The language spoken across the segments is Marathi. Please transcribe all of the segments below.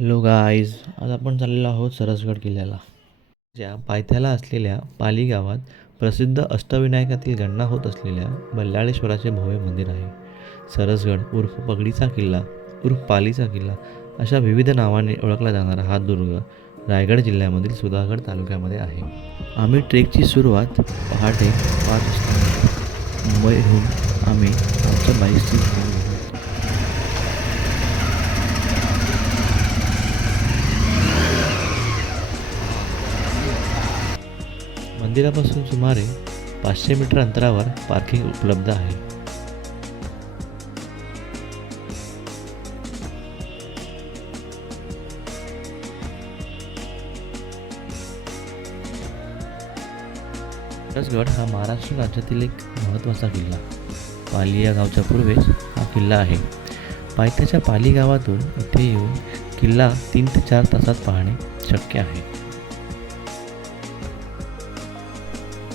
हॅलो गाईज, आज आपण चाललेलो आहोत सरसगड किल्ल्याला. ज्या पायथ्याला असलेल्या पाली गावात प्रसिद्ध अष्टविनायकातील गणना होत असलेल्या बल्लाळेश्वराचे भव्य मंदिर आहे. सरसगड उर्फ पगडीचा किल्ला उर्फ पालीचा किल्ला अशा विविध नावाने ओळखला जाणारा हा दुर्ग रायगड जिल्ह्यामधील सुधागड तालुक्यामध्ये आहे. आम्ही ट्रेकची सुरुवात पहाटे 5 वाजता केली. मुंबईहून आम्ही आमच्या बाईकची घेऊन गेलो. मंदिरापासून सुमारे 500 मीटर अंतरावर पार्किंग उपलब्ध आहे. सरसगड हा महाराष्ट्र राज्यातील एक महत्त्वाचा किल्ला. पाली या गावच्या पूर्वेस हा किल्ला आहे. पायथ्याच्या पाली गावातून इथे येऊन किल्ला 3 ते 4 तासात पाहणे शक्य आहे.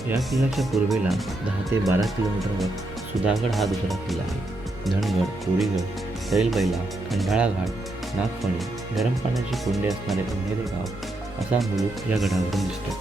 या किल्ल्याच्या पूर्वेला 10 ते 12 किलोमीटरवर सुधागड हा दुसरा किल्ला आहे. धनगड, कोरीगड, सैलबैला, खंडाळा घाट, नागफणी, गरम पाण्याची कुंडे असणारे उन्हेरे गाव असा मुलूक या गडावरून दिसतो.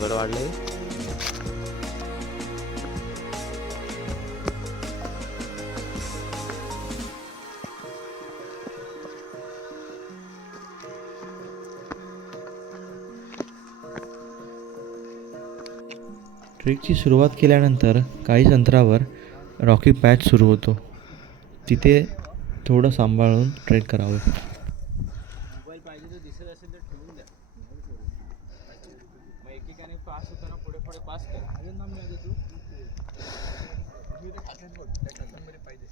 गड वाढले. ट्रेकची सुरुवात केल्यानंतर काहीच अंतरावर रॉकी पॅच सुरू होतो. तिथे थोडं सांभाळून ट्रेक करावे. मोबाईल पाहिजे तर दिसत असेल तर ठेवून द्या. मग एकेकाने पास होताना पुढे पुढे पास कर. अजून नाम मिळाले तू मी ते खात्यात बघ, त्या खात्यांमध्ये पाहिजे.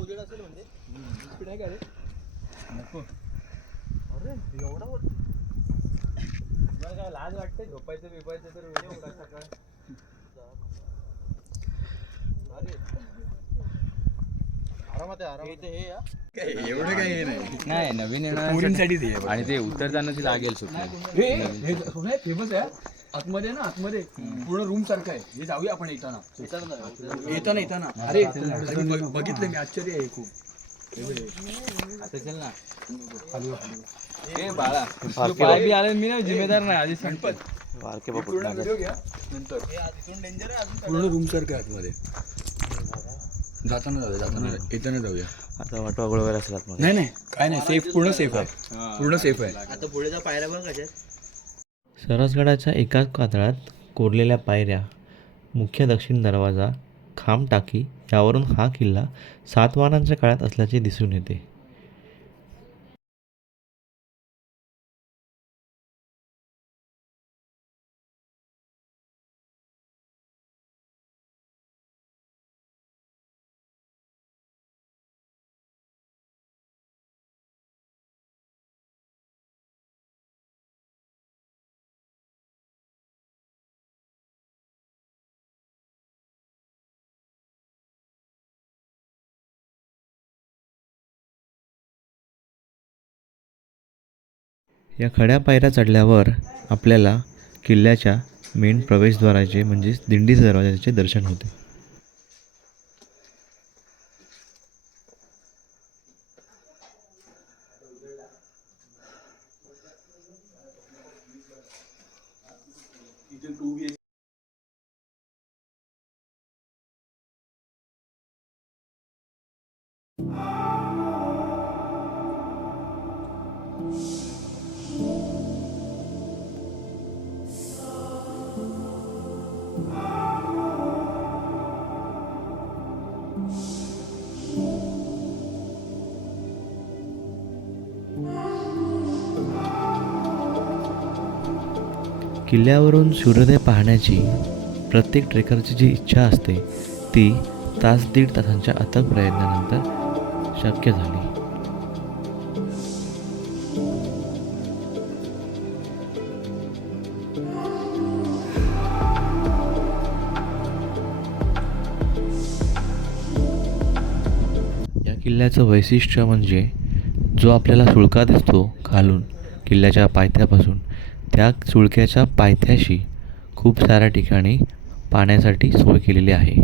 उजेड असेल म्हणजे स्पीड आहे का रे? नको. अरे एवढा मला काय लाज वाटते झोपायचं बिपायचं तर एवढा सकाळ. एवढं काही हे नाही नवीन मुलींसाठीच आहे आणि ते उतरताना ती लागेल सुटणे. फेमस आहे आतमध्ये ना, आतमध्ये पूर्ण रूम सारखं आहे. हे जाऊया आपण येताना येताना अरे बघितलं मी, आश्चर्य आहे खूप. आता चल ना. बाळा पाय बी आले, मी ना जिम्मेदार नाही आधी संपत. पूर्ण व्हिडिओ घ्या नंतर. पूर्ण रूम सारखं आहे आतमध्ये. जाताना येताना जाऊया. आता वाटवागोळ वगैरे असतात. नाही काय नाही, सेफ, पूर्ण सेफ आहे. पूर्ण सेफ आहे. आता पुढे पायऱ्या बघ कशा. सरसगडाच्या एकाच कातळात कोरलेल्या पायऱ्या, मुख्य दक्षिण दरवाजा, खांब टाकी यावरून हा किल्ला सातवाहनांच्या काळात असल्याचे दिसून येते. या खड्या पायऱ्या चढल्यावर आपल्याला किल्ल्याच्या मेन प्रवेशद्वाराचे म्हणजेच दिंडीच्या दरवाजाचे दर्शन होते. किल्ल्यावरून सूर्योदय पाहण्याची प्रत्येक ट्रेकरची जी इच्छा असते ती दीड तासांच्या अथक प्रयत्नानंतर शक्य झाली. या किल्ल्याचं वैशिष्ट्य म्हणजे जो आपल्याला सुळका दिसतो खालून किल्ल्याच्या पायथ्यापासून, त्या सुळक्याच्या पायथ्याशी खूप साऱ्या ठिकाणी पाण्यासाठी सोय केलेली आहे.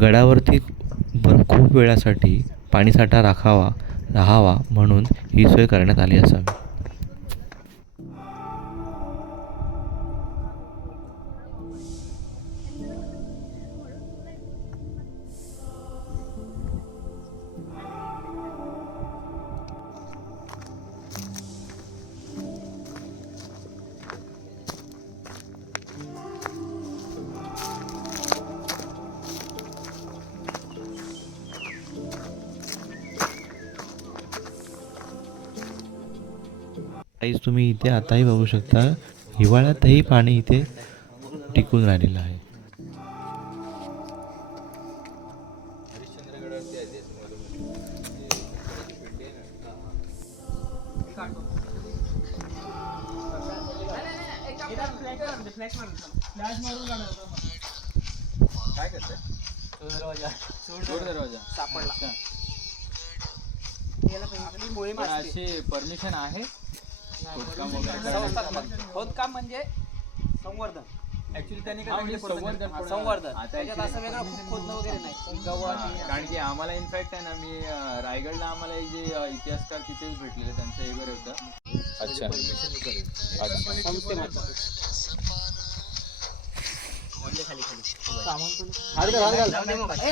गडावरती खूप वेळासाठी पाणीसाठा राहावा म्हणून ही सोय करण्यात आली असावी. काहीच तुम्ही इथे आताही बघू शकता, हिवाळ्यातही पाणी इथे टिकून राहिलेलं आहे. हरिश्चंद्रगडावरती आहे ते पिंडी आहे ना. काय करताय? चोर दरवाजा सापडला. पण अशी परमिशन आहे खोदकाम वगैरे खोदकाम म्हणजे संवर्धन. ऍक्च्युली त्यांनी काय म्हणजे संवर्धन पण- संवर्धन आता त्याच्यात actually- असं वेगळं खूप खोदणं वगैरे नाही. हा, कारण की आम्हाला इनफॅक्ट आहे ना, मी रायगडला आम्हाला एक जे इतिहासकार तिथेच भेटलेले, त्यांचं हे बरं होतं. अच्छा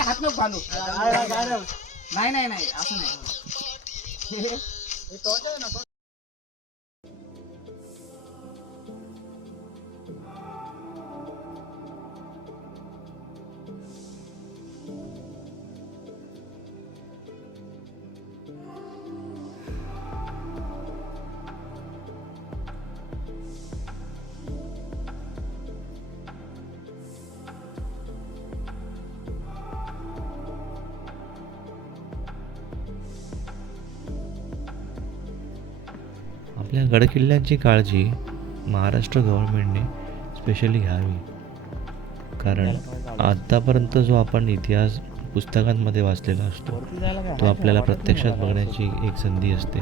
हात नको बांधू. नाही नाही नाही असं नाही. आपल्या गडकिल्ल्यांची काळजी महाराष्ट्र गव्हर्नमेंटने स्पेशली घ्यावी, कारण आत्तापर्यंत जो आपण इतिहास पुस्तकांमध्ये वाचलेला असतो तो आपल्याला प्रत्यक्षात बघण्याची एक संधी असते.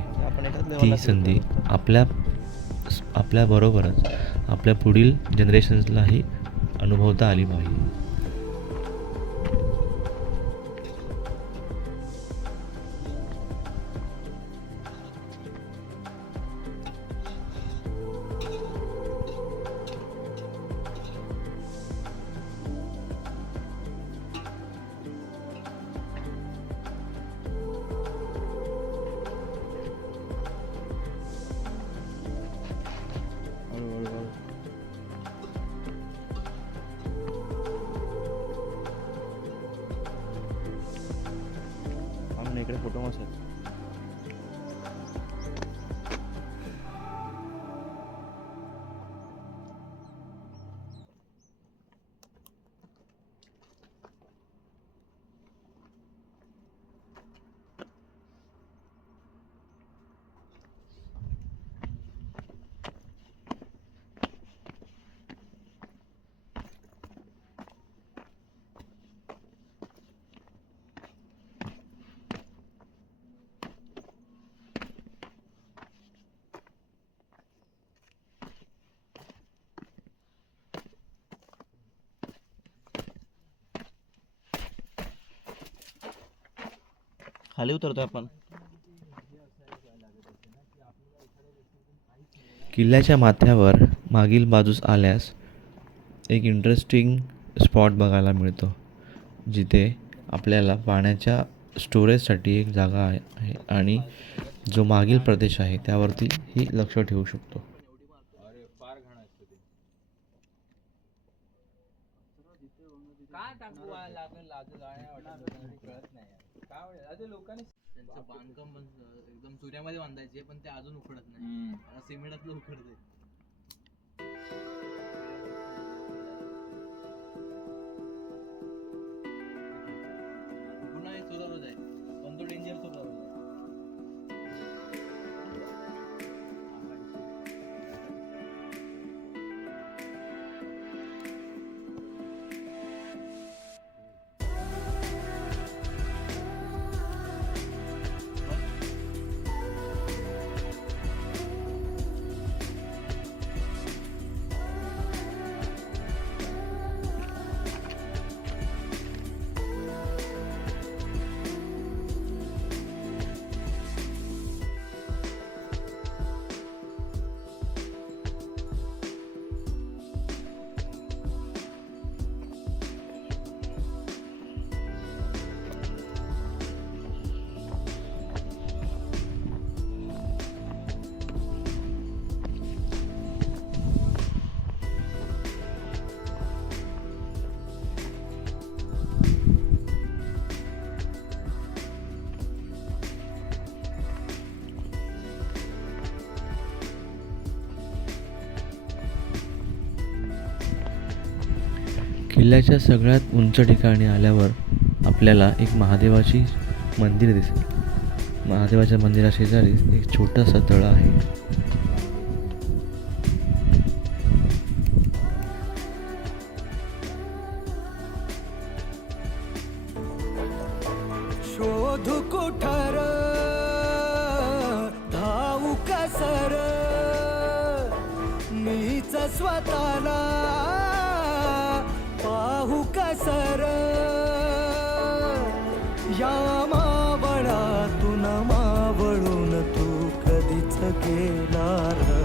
ती संधी आपल्याबरोबरच आपल्या पुढील जनरेशन्सलाही अनुभवता आली पाहिजे. इकडे फोटो मस्त आहेत. खाली उतरतोय आपण. किल्ल्याच्या माथ्यावर मागील बाजूस आल्यास एक इंटरेस्टिंग स्पॉट बघायला मिळतो, जिथे आपल्याला पाण्याच्या स्टोरेजसाठी एक जागा आहे आणि जो मागील प्रदेश आहे त्यावरती ही लक्ष ठेवू शकतो. अरे फार घाण असतं ते. काय टाकू लागेल कळत नाही. काय अरे लोकांनी त्यांचं बांधकाम एकदम चुऱ्यामध्ये बांधायचे, पण ते अजून उखडत नाही. सिमेंटातलं उखडते. किल्ल्याच्या सगळ्यात उंच ठिकाणी आल्यावर आपल्याला एक महादेवाची मंदिर दिसेल. महादेवाच्या मंदिराशेजारी एक छोटंसं तळं आहे. शोध कुठार धावू कसर मीच स्वतःला पाहू कसर या मावळातून मावळून तू कधीच गेला र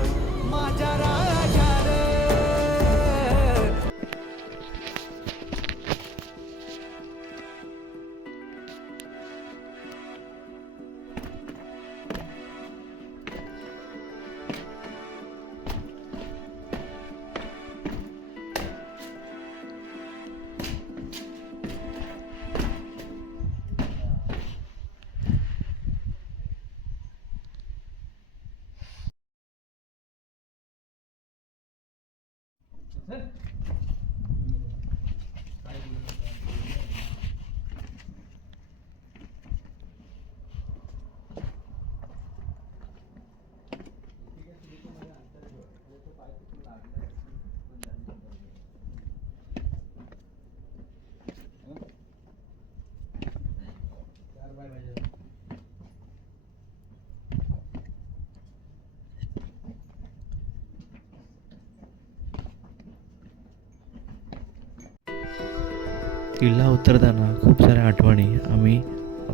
माझ्या राजा रे. किल्ला उतरताना खूप साऱ्या आठवणी आम्ही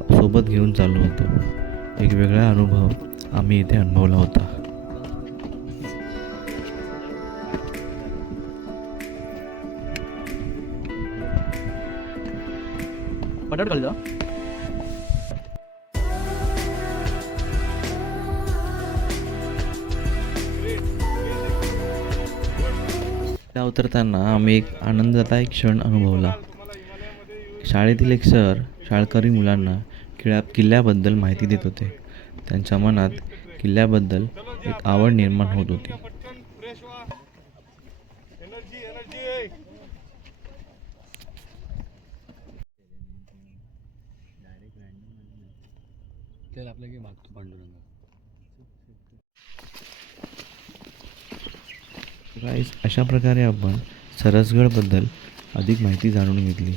सोबत घेऊन चाललो होतो. एक वेगळा अनुभव आम्ही इथे अनुभवला होता. पटाट घाल जा. किल्ला उतरताना आम्ही एक आनंददायक क्षण अनुभवला. शाळेतील एक सर शाळकरी मुलांना किल्ल्याबद्दल माहिती देत होते. त्यांच्या मनात किल्ल्याबद्दल एक आवड निर्माण होत होती. आपल्या की मागतो पांडुरंग. गाईज, अशा प्रकारे आपण सरसगडबद्दल अधिक माहिती जाणून घेतली.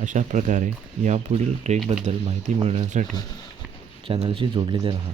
अशा प्रकारे यापुढील ट्रेकबद्दल माहिती मिळवण्यासाठी चॅनलशी जोडलेले राहा.